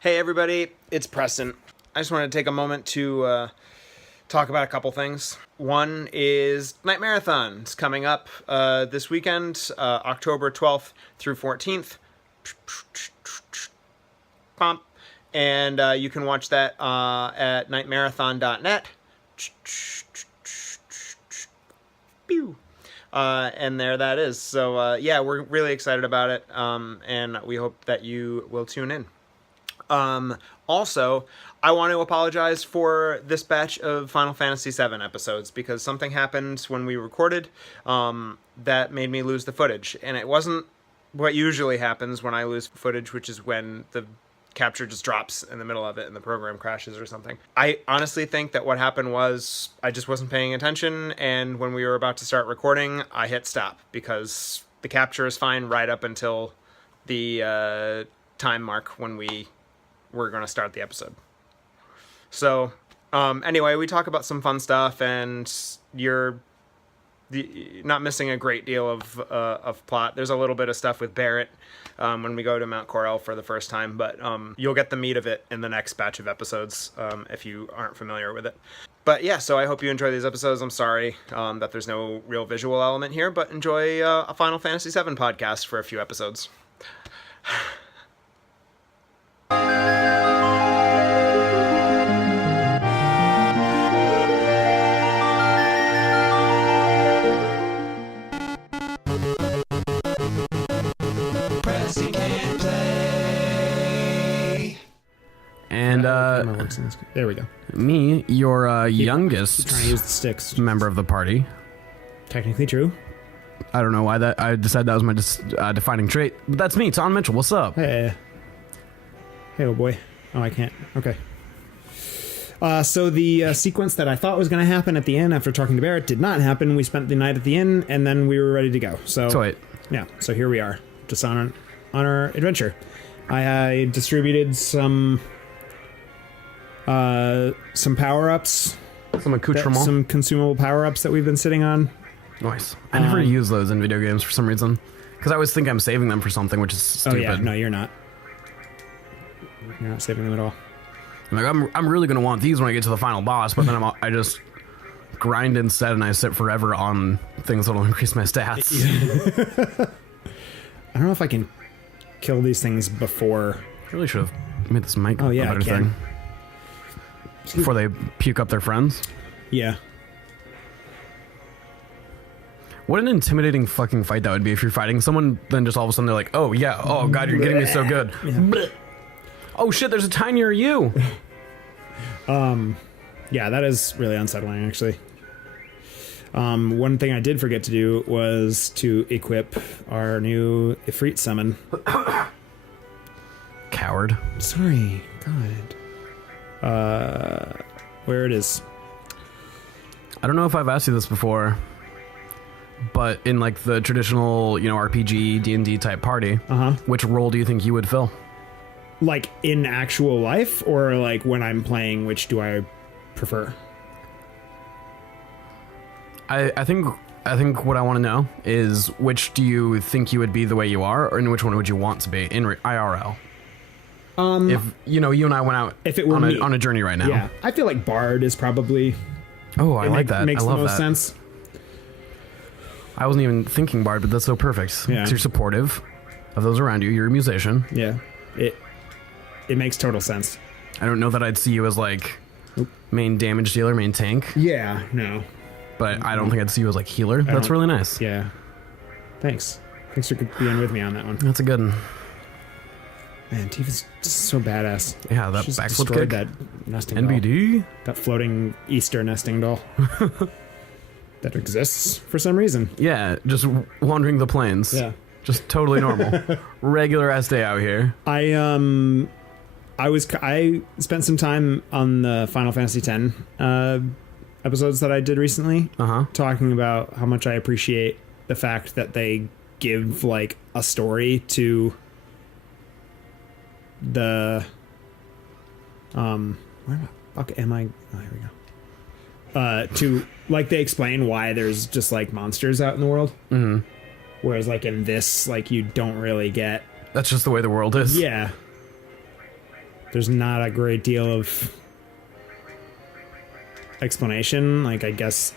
Hey everybody, it's Preston. I just wanted to take a moment to talk about a couple things. One is Night Marathon. It's coming up this weekend, October 12th through 14th. And you can watch that at nightmarathon.net. And there that is. So yeah, we're really excited about it, and we hope that you will tune in. Also, I want to apologize for this batch of Final Fantasy VII episodes because something happened when we recorded that made me lose the footage. And it wasn't what usually happens when I lose footage, which is when the capture just drops in the middle of it and the program crashes or something. I honestly think that what happened was I just wasn't paying attention, and when we were about to start recording, I hit stop because the capture is fine right up until the time mark when we're going to start the episode. So, anyway, we talk about some fun stuff, and you're not missing a great deal of plot. There's a little bit of stuff with Barrett when we go to Mount Corel for the first time, but you'll get the meat of it in the next batch of episodes if you aren't familiar with it. But yeah, so I hope you enjoy these episodes. I'm sorry that there's no real visual element here, but enjoy a Final Fantasy VII podcast for a few episodes. And there we go. Me, your youngest trying to use the sticks. member of the party. Technically true. I don't know why I decided that was my defining trait, but that's me, Tom Mitchell. What's up? Hey, oh boy. Oh, I can't. Okay. So the sequence that I thought was going to happen at the inn after talking to Barrett did not happen. We spent the night at the inn, and then we were ready to go. So wait. Yeah. So here we are, just on our adventure. I distributed some power-ups. Some accoutrement. Some consumable power-ups that we've been sitting on. Nice. I never use those in video games for some reason. Because I always think I'm saving them for something, which is stupid. Oh yeah, no, you're not. You're not saving them at all. I'm really going to want these when I get to the final boss, but then I just grind instead and I sit forever on things that'll increase my stats. I don't know if I can kill these things before... I really should have made this mic a better thing. Before they puke up their friends. Yeah. What an intimidating fucking fight that would be if you're fighting someone, then just all of a sudden they're like, oh yeah, oh god, you're getting me so good. Yeah. Oh shit, there's a tinier you. Yeah, that is really unsettling, actually. One thing I did forget to do was to equip our new Ifrit summon. Coward. Sorry, God. Where it is. I don't know if I've asked you this before, but in like the traditional, RPG, D&D type party, which role do you think you would fill? Like in actual life, or like when I'm playing, which do I prefer? I think what I want to know is which do you think you would be the way you are, or in which one would you want to be in IRL? If you and I went out if it were on a journey right now. Yeah, I feel like Bard is probably... Oh, I like that. Makes I love the most that. sense. I wasn't even thinking Bard, but that's so perfect. Yeah. 'Cause you're supportive of those around you. You're a musician. Yeah, it makes total sense. I don't know that I'd see you as like main damage dealer, main tank. Yeah, no. But I don't think I'd see you as like healer. That's really nice. Yeah. Thanks for being with me on that one. That's a good one. Man, Tifa's so badass. Yeah, that She's backflip destroyed kick. that nesting doll. NBD. That floating Easter nesting doll. That exists for some reason. Yeah, just wandering the plains. Yeah. Just totally normal. Regular ass day out here. I spent some time on the Final Fantasy X episodes that I did recently, talking about how much I appreciate the fact that they give like a story to the where the fuck am I? Oh, here we go. To like they explain why there's just like monsters out in the world. Mm-hmm. Whereas like in this, like you don't really get. That's just the way the world is. Yeah. there's not a great deal of explanation. Like, I guess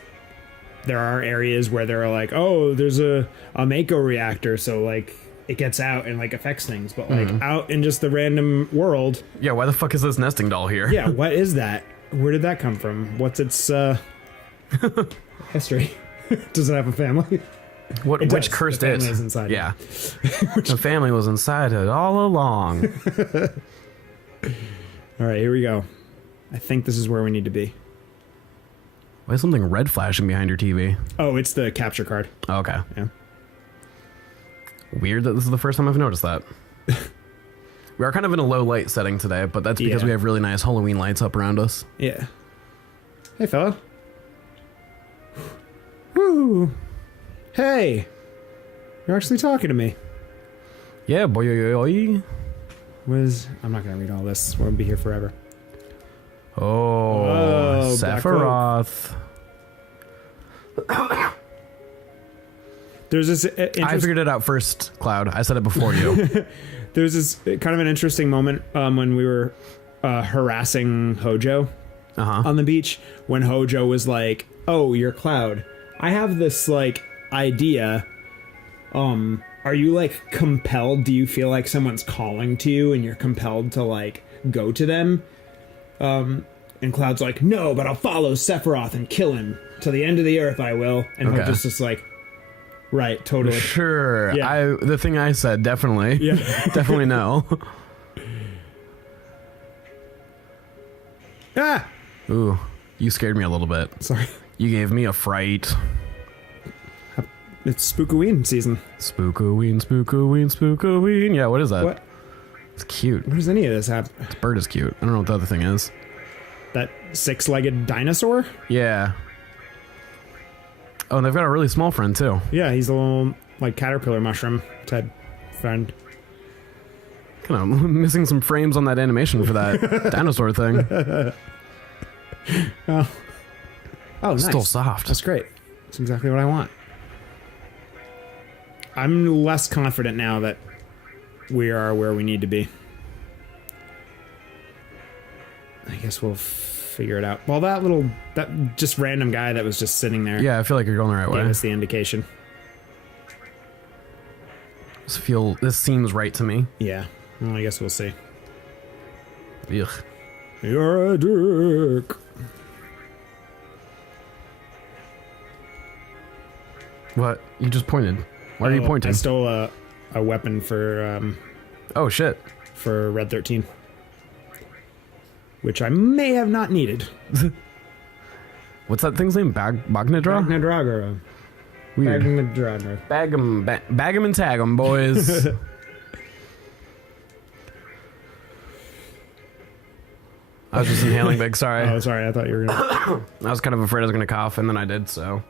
there are areas where they're like, oh, there's a Mako reactor, so like it gets out and like affects things, but like out in just the random world. Yeah, why the fuck is this nesting doll here? Yeah, what is that? Where did that come from? What's its history? Does it have a family? Which cursed it? Is inside yeah. The family was inside it all along. All right, here we go. I think this is where we need to be. Why is something red flashing behind your TV? Oh, it's the capture card. Oh, okay. Yeah. Weird that this is the first time I've noticed that. We are kind of in a low light setting today, but that's because we have really nice Halloween lights up around us. Yeah. Hey, fella. Woo. Hey. You're actually talking to me. Yeah, boy. I'm not going to read all this. We'll be here forever. Oh, Sephiroth. There's this. I figured it out first, Cloud. I said it before you. There's this kind of an interesting moment when we were harassing Hojo on the beach. When Hojo was like, "Oh, you're Cloud. I have this like idea. Are you like compelled? Do you feel like someone's calling to you and you're compelled to like go to them?" And Cloud's like, "No, but I'll follow Sephiroth and kill him to the end of the earth. I will." And Hojo's just like, "Right, totally, sure." Yeah. The thing I said, definitely, yeah, definitely no. Ah, ooh, you scared me a little bit. Sorry, you gave me a fright. It's Spookoween season. Spookoween, Spookoween, Spookoween. Yeah, what is that? What? It's cute. Where does any of this happen? This bird is cute. I don't know what the other thing is. That six-legged dinosaur? Yeah. Oh, and they've got a really small friend, too. Yeah, he's a little, like, caterpillar mushroom type friend. Kind of missing some frames on that animation for that dinosaur thing. Oh, nice. Still soft. That's great. That's exactly what I want. I'm less confident now that we are where we need to be. I guess we'll figure it out. Well, that just random guy that was just sitting there. Yeah, I feel like you're going the right way. Gave us the indication. This seems right to me. Yeah. Well, I guess we'll see. Ugh. You're a dick. What? You just pointed. Why are you pointing? I stole a weapon for oh shit. For Red 13. Which I may have not needed. What's that thing's name? Bagnadra? Bagnadra. Weird. Bagnadra. Bag 'em and tag 'em, boys. I was just inhaling big, sorry. Oh, sorry, I thought you were gonna... I was kind of afraid I was gonna cough, and then I did, so...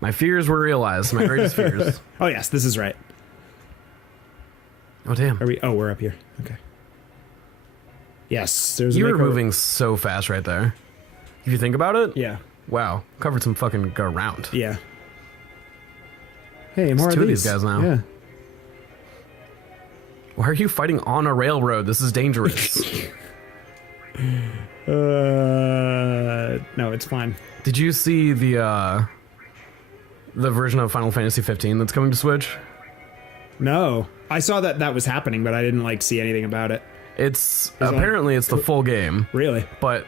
My fears were realized, my greatest fears. Oh, yes, this is right. Oh, damn. Are we... Oh, we're up here. Okay. Yes, there's You were moving so fast right there. If you think about it... Yeah. Wow. Covered some fucking ground. Yeah. Hey, more There's of two of these guys now. Yeah. Why are you fighting on a railroad? This is dangerous. No, it's fine. Did you see the version of Final Fantasy 15 that's coming to Switch? No. I saw that was happening, but I didn't, like, see anything about it. It's apparently it's the full game. Really? But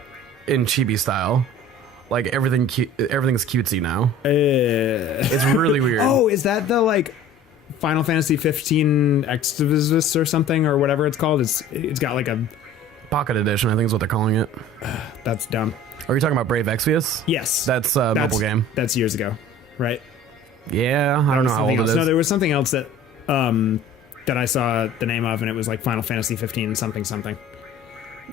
in chibi style. Like everything's cutesy now. It's really weird. Oh, is that the like Final Fantasy 15 Exodus or something or whatever it's called? It's got like a Pocket Edition, I think is what they're calling it. That's dumb. Are you talking about Brave Exvius? Yes. That's a mobile game. That's years ago, right? Yeah, I don't know how old it is. No, there was something else that that I saw the name of, and it was like Final Fantasy 15 something.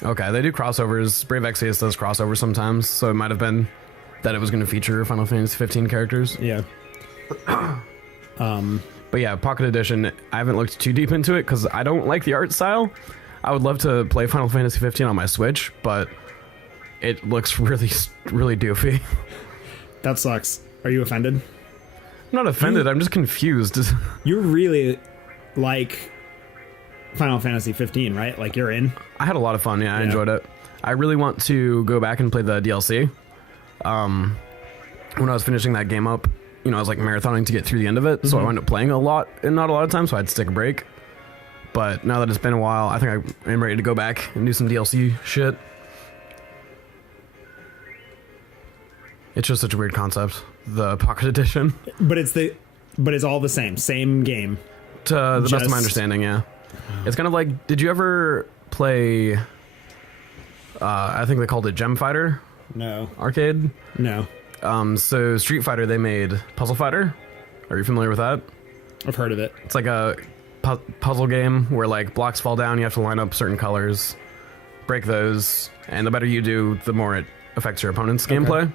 Okay, they do crossovers. Brave Exvius does crossovers sometimes, so it might have been that it was going to feature Final Fantasy 15 characters. Yeah. But yeah, Pocket Edition, I haven't looked too deep into it because I don't like the art style. I would love to play Final Fantasy 15 on my Switch, but it looks really, really doofy. That sucks. Are you offended? I'm not offended, I'm just confused. You really like Final Fantasy 15, right? Like you're in. I had a lot of fun. Yeah, I enjoyed it. I really want to go back and play the DLC. When I was finishing that game up, I was like marathoning to get through the end of it, so I wound up playing a lot and not a lot of time, so I had to take a break. But now that it's been a while, I think I am ready to go back and do some DLC shit. It's just such a weird concept, the Pocket Edition. But it's all the same game. To the best of my understanding, yeah. It's kind of like, did you ever play, I think they called it Gem Fighter? No. Arcade? No. So Street Fighter, they made Puzzle Fighter. Are you familiar with that? I've heard of it. It's like a puzzle game where like blocks fall down, you have to line up certain colors, break those, and the better you do, the more it affects your opponent's gameplay.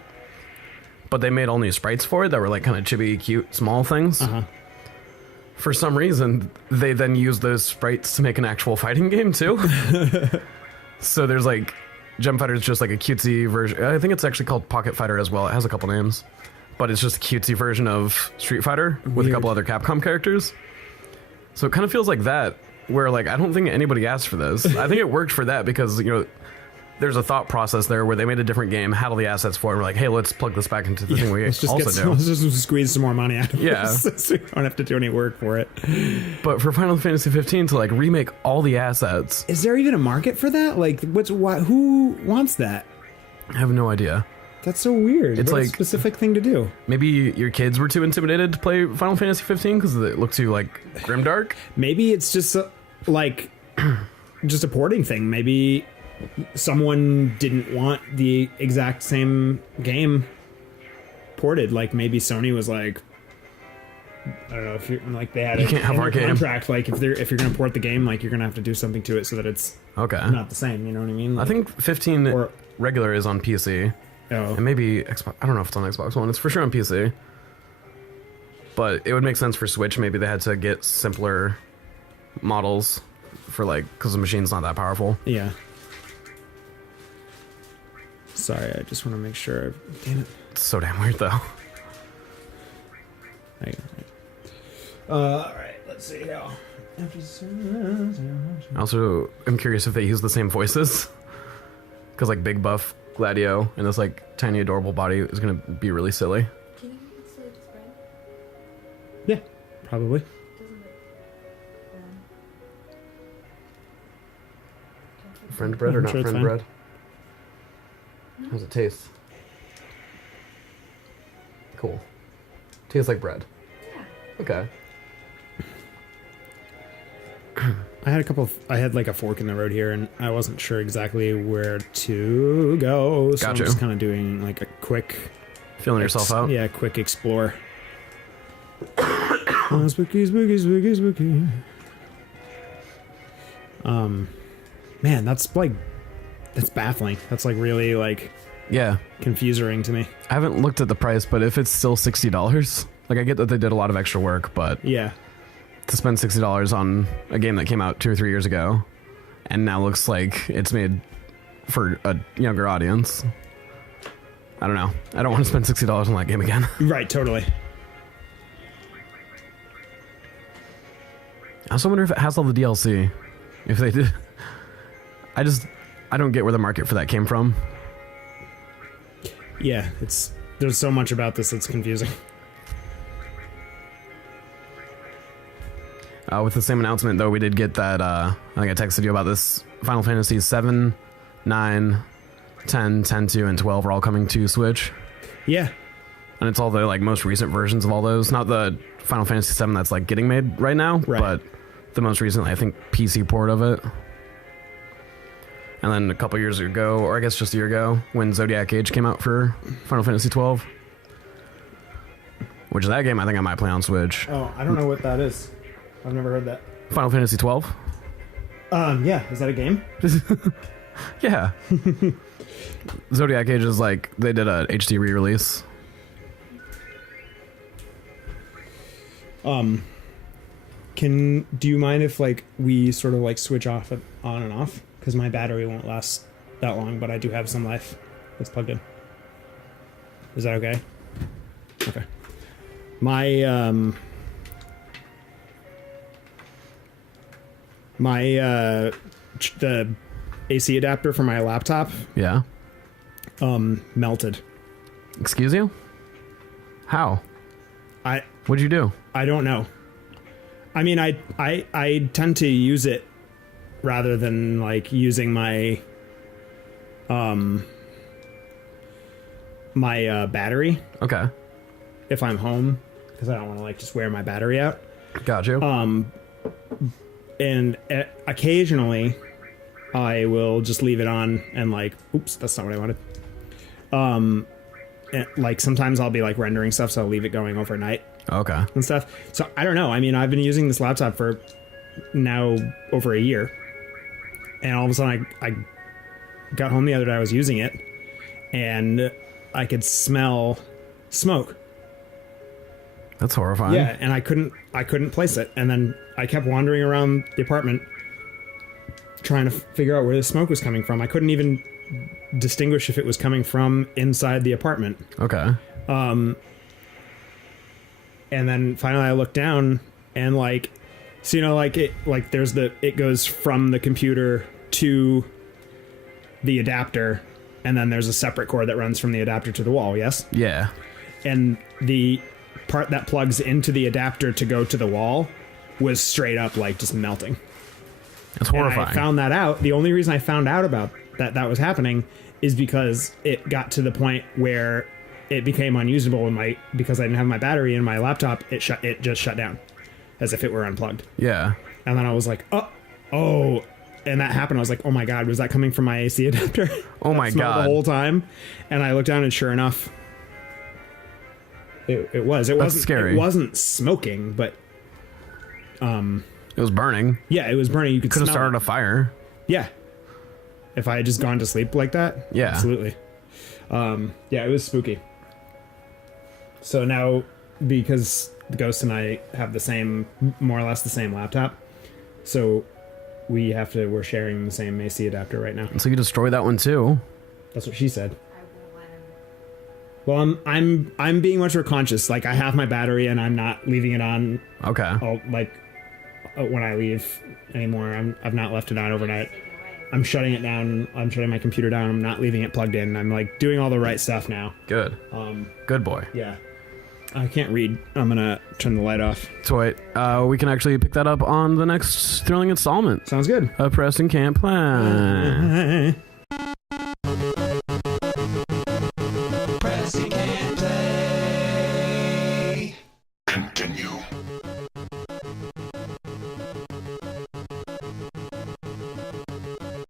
But they made all new sprites for it that were like kind of chibi, cute, small things. For some reason, they then used those sprites to make an actual fighting game too. So there's like Gem Fighter is just like a cutesy version. I think it's actually called Pocket Fighter as well. It has a couple names, but it's just a cutesy version of Street Fighter with a couple other Capcom characters. So it kind of feels like that, where like I don't think anybody asked for this. I think it worked for that because there's a thought process there where they made a different game, had all the assets for it, and we're like, hey, let's plug this back into the thing we also do. Let's just squeeze some more money out of this. So we don't have to do any work for it. But for Final Fantasy 15 to like remake all the assets, is there even a market for that? Like, who wants that? I have no idea. That's so weird. It's what like a specific thing to do. Maybe your kids were too intimidated to play Final Fantasy 15 because it looked too like grimdark. Maybe it's just like just a porting thing. Maybe someone didn't want the exact same game ported. Like maybe Sony was like, I don't know, if you're like they had you can't have our contract. Like if you're gonna port the game, like you're gonna have to do something to it so that it's not the same. You know what I mean? Like, I think 15 regular is on PC. Oh. And maybe Xbox. I don't know if it's on Xbox One. It's for sure on PC. But it would make sense for Switch. Maybe they had to get simpler models for because the machine's not that powerful. Yeah. Sorry, I just want to make sure. Damn it. It's so damn weird though. Alright, let's see how. I also am curious if they use the same voices. Because Big Buff Gladio and this tiny adorable body is gonna be really silly. Can you say it's bread? Yeah, probably. Doesn't it? Friend bread or I'm not sure it's friend fine. bread? How's it taste? Cool. Tastes like bread. Yeah. Okay. I had a fork in the road here, and I wasn't sure exactly where to go. So Gotcha. I'm just kind of doing a quick... Feeling yourself out? Yeah, quick explore. Spooky, spooky, spooky, spooky. Man, that's baffling. That's really Yeah. confusing to me. I haven't looked at the price, but if it's still $60, I get that they did a lot of extra work, but Yeah. to spend $60 on a game that came out 2 or 3 years ago and now looks like it's made for a younger audience, I don't know. I don't want to spend $60 on that game again. Right, totally. I also wonder if it has all the DLC. If they did. I don't get where the market for that came from. Yeah, there's so much about this that's confusing. With the same announcement, though, we did get that, I think I texted you about this, Final Fantasy 7, 9, 10, 10-2, and 12 are all coming to Switch. Yeah. And it's all the most recent versions of all those. Not the Final Fantasy 7 that's getting made right now, but the most recent, I think, PC port of it. And then a couple years ago, or I guess just a year ago, when Zodiac Age came out for Final Fantasy 12. Which is that game I think I might play on Switch. Oh, I don't know what that is. I've never heard that. Final Fantasy 12? Yeah. Is that a game? Yeah. Zodiac Age is they did a HD re-release. Do you mind if we sort of switch off on and off? Because my battery won't last that long, but I do have some life that's plugged in. Is that okay? Okay. My My the AC adapter for my laptop Yeah. melted. Excuse you? How? What'd you do? I don't know. I mean, I tend to use it rather than like using my battery Okay. if I'm home, because I don't want to like just wear my battery out. Got you. And occasionally I will just leave it on and like, oops, that's not what I wanted. And, like sometimes I'll be like rendering stuff, so I'll leave it going overnight Okay. and stuff. So I don't know. I mean, I've been using this laptop for now over a year, and all of a sudden I got home the other day. I was using it, and I could smell smoke. That's horrifying. Yeah, and I couldn't place it, and then I kept wandering around the apartment trying to figure out where the smoke was coming from. I couldn't even distinguish if it was coming from inside the apartment. Okay. And then finally I looked down and like, so, you know, like it goes from the computer to the adapter, and then there's a separate cord that runs from the adapter to the wall. Yes. Yeah. And the part that plugs into the adapter to go to the wall was straight up like just melting. That's And horrifying. I found that out. The only reason I found out about that was happening is because it got to the point where it became unusable because I didn't have my battery in my laptop. It just shut down as if it were unplugged. Yeah. And then I was like, oh, and that happened. I was like, oh my God, was that coming from my AC adapter? Oh my Smelled God. the whole time. And I looked down, and sure enough, it was. It That's wasn't scary. It wasn't smoking, but It was burning. yeah, it was burning. You could Could have smell started it. a fire. Yeah. If I had just gone to sleep like that. Yeah. Absolutely. Yeah, it was spooky. So now, because the Ghost and I have more or less the same laptop, so we're sharing the same AC adapter right now. So you destroy that one too. That's what she said. I won't let him. Well, I'm being much more conscious. Like, I have my battery and I'm not leaving it on Okay. when I leave anymore. I've not left it on overnight. Take it away. I'm shutting it down. I'm shutting my computer down. I'm not leaving it plugged in. I'm like doing all the right stuff now. Good. Good boy. Yeah. I can't read. I'm gonna turn the light off. So wait, we can actually pick that up on the next thrilling installment Sounds good. of Preston Can't Plan.